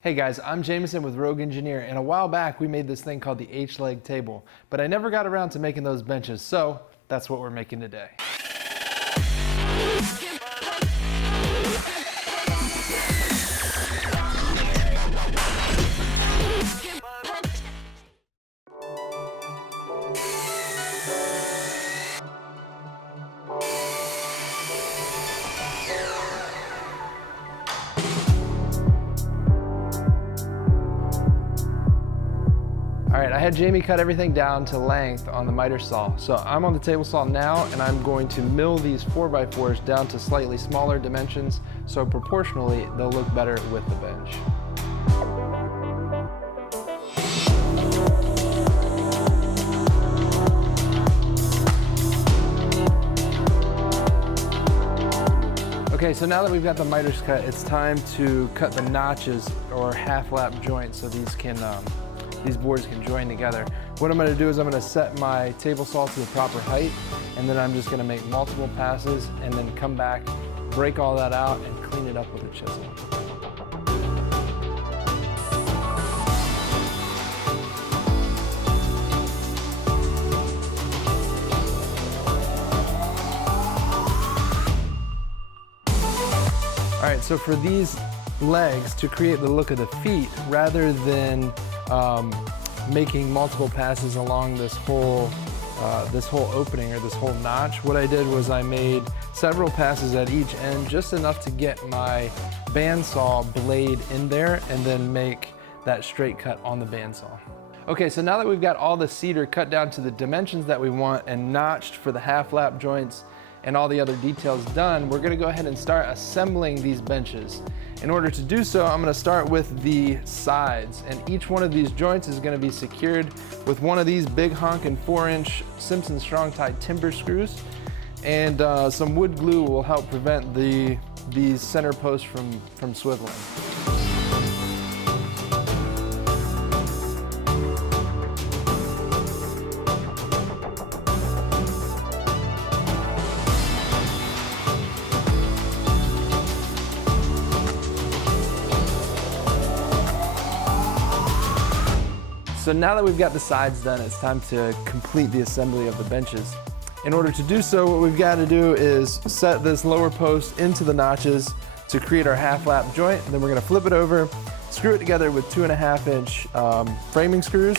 Hey guys, I'm Jameson with Rogue Engineer, and a while back we made this thing called the H-leg table, but I never got around to making those benches, so that's what we're making today. All right, I had Jamie cut everything down to length on the miter saw. So I'm on the table saw now, and I'm going to mill these 4x4s down to slightly smaller dimensions, so proportionally they'll look better with the bench. Okay, so now that we've got the miters cut, it's time to cut the notches or half lap joints so these boards can join together. What I'm going to do is I'm going to set my table saw to the proper height, and then I'm just going to make multiple passes and then come back, break all that out, and clean it up with a chisel. All right, so for these legs, to create the look of the feet, rather than making multiple passes along this whole opening or this whole notch, what I did was I made several passes at each end, just enough to get my bandsaw blade in there and then make that straight cut on the bandsaw. Okay, so now that we've got all the cedar cut down to the dimensions that we want and notched for the half lap joints and all the other details done, we're gonna go ahead and start assembling these benches. In order to do so, I'm gonna start with the sides, and each one of these joints is gonna be secured with one of these big honkin' 4-inch Simpson Strong Tie timber screws, and some wood glue will help prevent these center posts from swiveling. So now that we've got the sides done, it's time to complete the assembly of the benches. In order to do so, what we've got to do is set this lower post into the notches to create our half lap joint. And then we're going to flip it over, screw it together with 2.5-inch framing screws.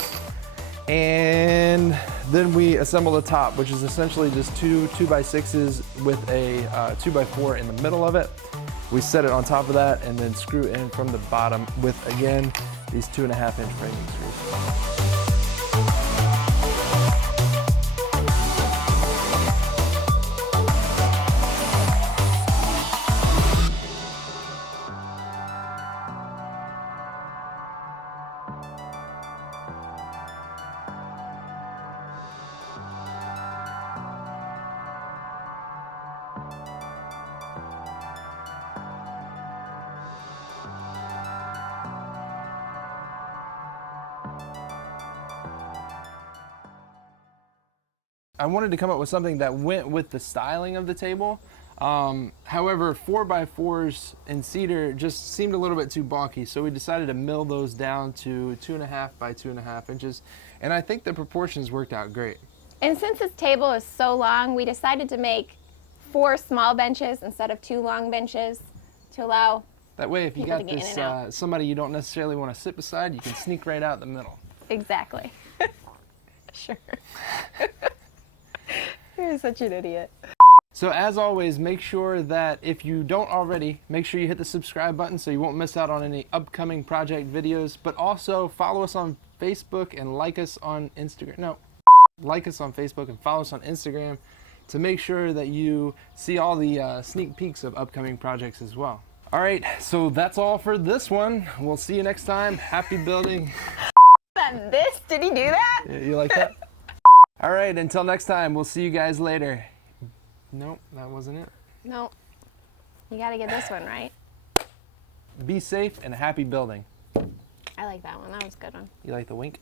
And then we assemble the top, which is essentially just two 2x6s with a 2x4 in the middle of it. We set it on top of that and then screw in from the bottom with, again, these 2.5-inch framing screws. I wanted to come up with something that went with the styling of the table. However, 4x4s in cedar just seemed a little bit too bulky, so we decided to mill those down to 2.5 by 2.5 inches, and I think the proportions worked out great. And since this table is so long, we decided to make 4 small benches instead of 2 long benches to allow that way, if you got this somebody you don't necessarily want to sit beside, you can sneak right out the middle. Exactly. Sure. You're such an idiot. So as always, make sure that if you don't already, make sure you hit the subscribe button so you won't miss out on any upcoming project videos, but also follow us on Facebook and like us on Instagram. No, like us on Facebook and follow us on Instagram to make sure that you see all the sneak peeks of upcoming projects as well. All right, so that's all for this one. We'll see you next time. Happy building. Did he do that? You like that? All right, until next time, we'll see you guys later. Nope, that wasn't it. No. You gotta get this one right. Be safe and happy building. I like that one. That was a good one. You like the wink?